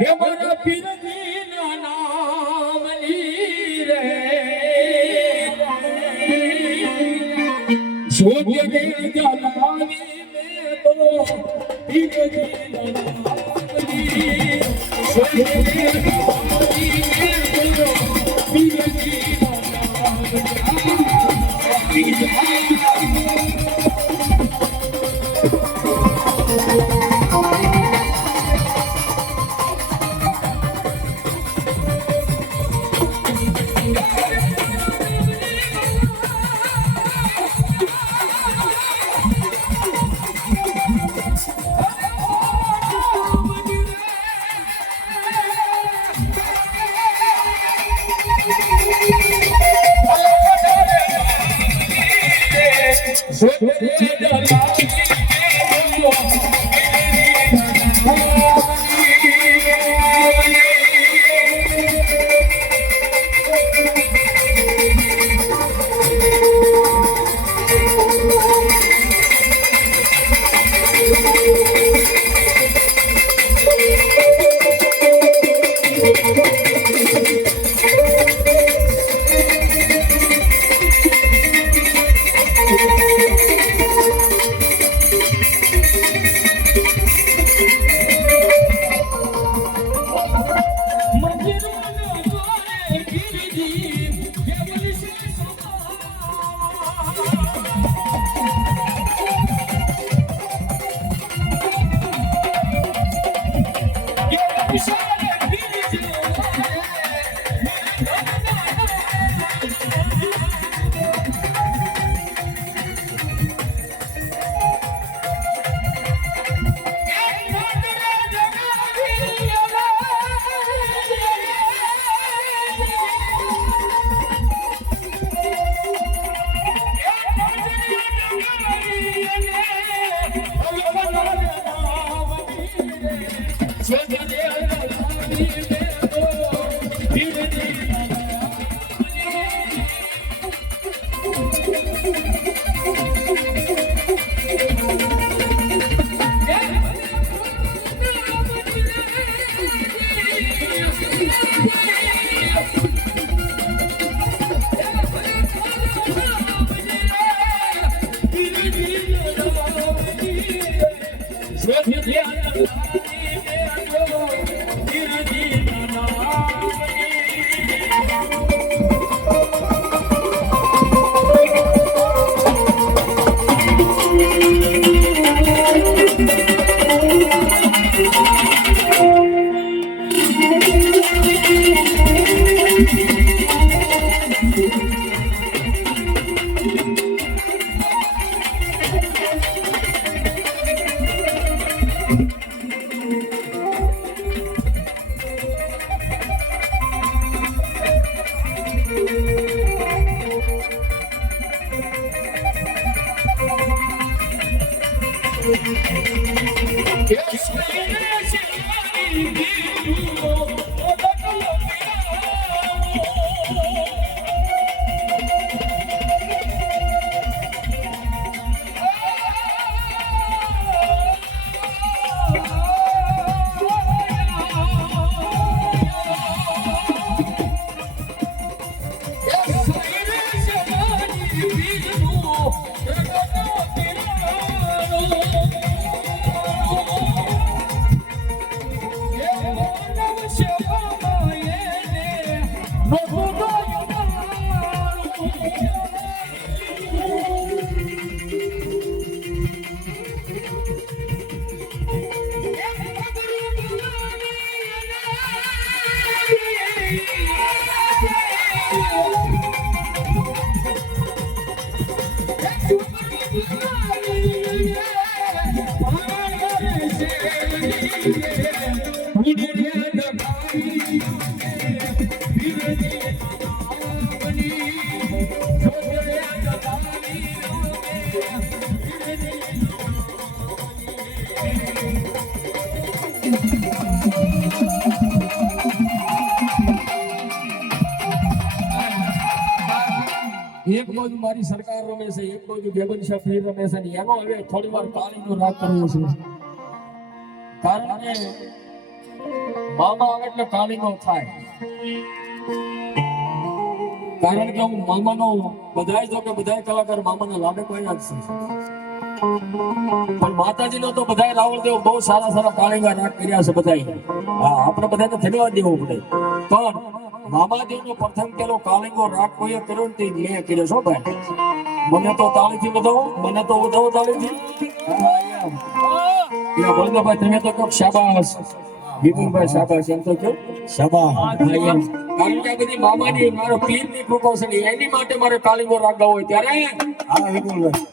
ये मारा पीरजी ना नाम रे सोचे के जलावी में तो पीरजी ना नाम सोचे के जलावी में तो पीरजी એક બાજુ મારી સરકાર રમે છે, એક બાજુ બેબન શાહ ફીર રમે છે, એનો હવે થોડી વાર પાણીનો રાગ કરવો છે. કારણ કે મામા આવે એટલે કાળીનો થાય, કારણ કે હું મામાનો બધાય જો કે બધાય કલાકાર મામાના લાડક વાળા જ છે, પણ માતાજીનો તો બધાય રાવળદેવ બહુ સારા સારા કાળીંગા રાગ કર્યા છે બધાય. હા, આપણે બધાને ધન્યવાદ દેવો પડે, પણ મામાદેવનો પ્રથમ પેલો કાળીંગો રાગ કોઈએ કર્યો ને તે મેં કર્યો છો ભાઈ. મને તો તાળીથી વધાવો, મને તો વધાવો તાળીથી. બળદેવભાઈ તમે તો કહો શાબાશ, વિપુલભાઈ શાબાશ, એમ તો કહો શાબાશ. કારણ કે આ બધી મામાની મારો પીરની કૃપા છે, એની માટે મારે કાળીંગો રાગ ગાવો હોય ત્યારે. હા વિપુલભાઈ,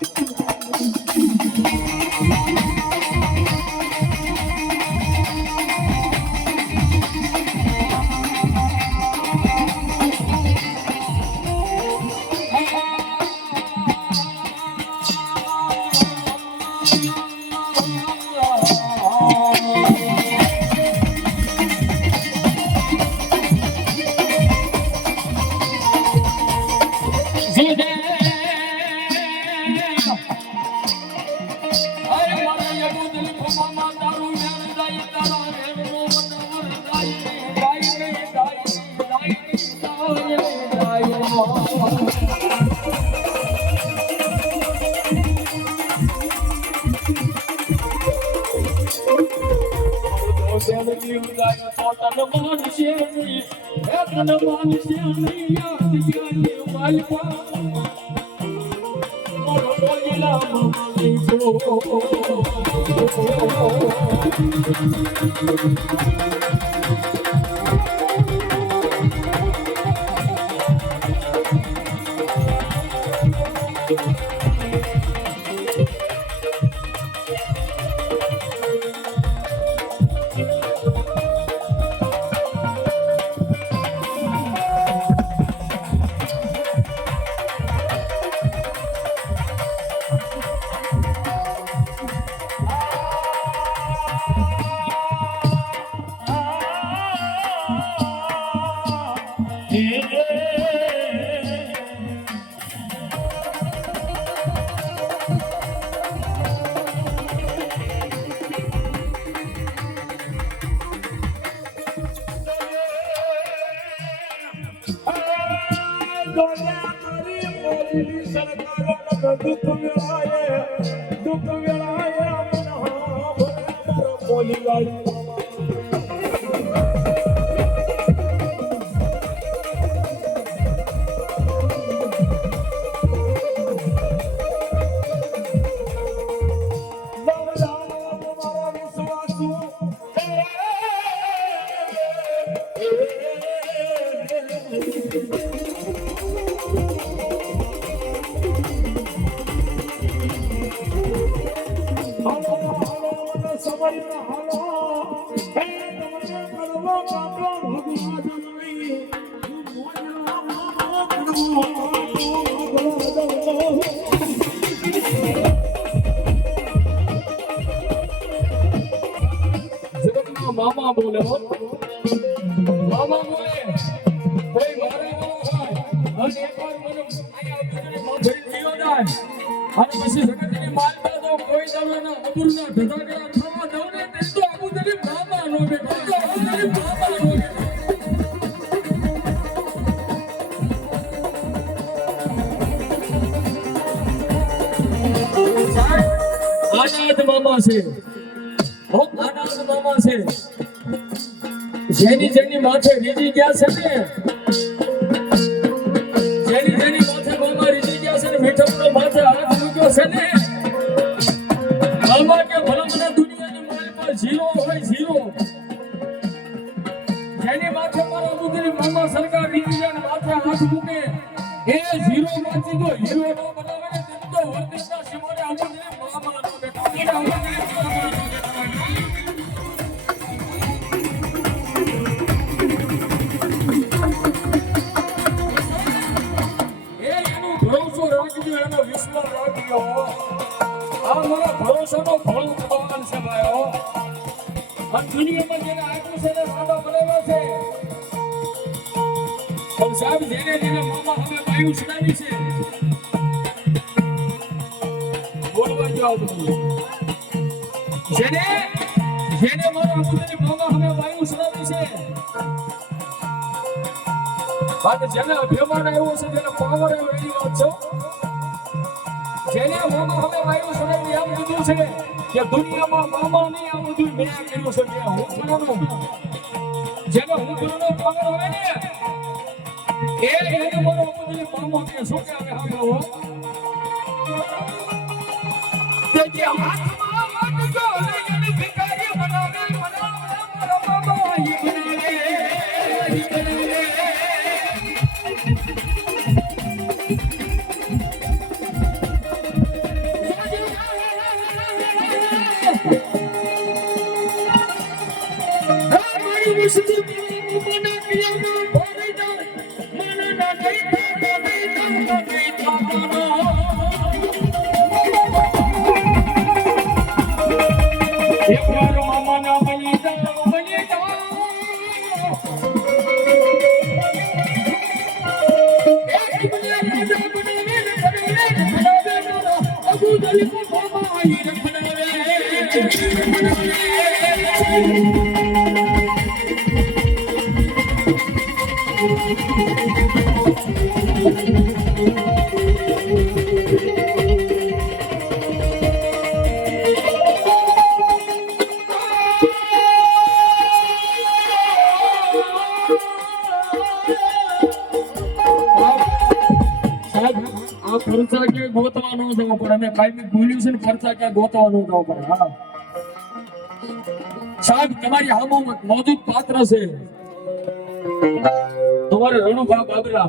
દુઃખ વેળાએ બોલી ગાડી મામા બોલે, મામા બોલે, કોઈ મારે અને એકવાર મને આયા ભરી થયો જાય અને પછી જગતની માલમાં તો કોઈ દવાના અબુરના ધધાકડા થવા દઉં ને તે તો અબુદરી મામા નો બેટો, અબુદરી મામા નો બેટો. આનાદ મામા છે, આનાદ મામા છે, જેની જેની માથે રીજી ગયા છે ને, જેની જેની માથે મામા રીજી ગયા છે ને, મીઠપનો માથે હાથ મૂક્યો છે ને, મામા કે ભલા મને દુનિયાની માલમાં ઝીરો હોય ઝીરો, જેની માથે મારા મુદરી મામા સરકાર રીજી ગયા માથે હાથ મૂકે એ ઝીરો માંથી જો હીરો નો બનાવે ને તેમ તો વર્દેશના સિમોને અમુદરી મામા નો બેટા, એ અમુદરી મામા નો દુનિયામાં જેને આપ્યું છે ને રાડો બનાવ્યો છે, પણ સાહેબ જેને જેને મામા હવે વાયુ સુનાવી છે બોલવા જાવ, જેને જેને મારા અમુદરી મામા મામા હવે વાયુ સરાવી છે અને જેને અભિમાન આવ્યો છે જેને પાવર આવ્યો એની વાત છો જેને મામા હવે વાયુ સરાવી એમ કીધું છે કે દુનિયામાં મામા નહીં આ બધું મેં કર્યું છે મેં હું કરવાનું જેને હું ગુરુનો પાવર આવે ને એને મારો બધું મામા કે શું કે હવે આવો તે જે હાથમાં વાગતો લઈને ભિખારી બનાવે મારા મામા આવી બને ખર્ચા કે ગોતવા ન જવો પડે અમે કાયમી ભૂલ્યું છે ને ખર્ચા કે ગોતવા ન જવો પડે હા સાહેબ તમારી હામો મોજૂદ પાત્ર છે તમારે રણુભા બાબરા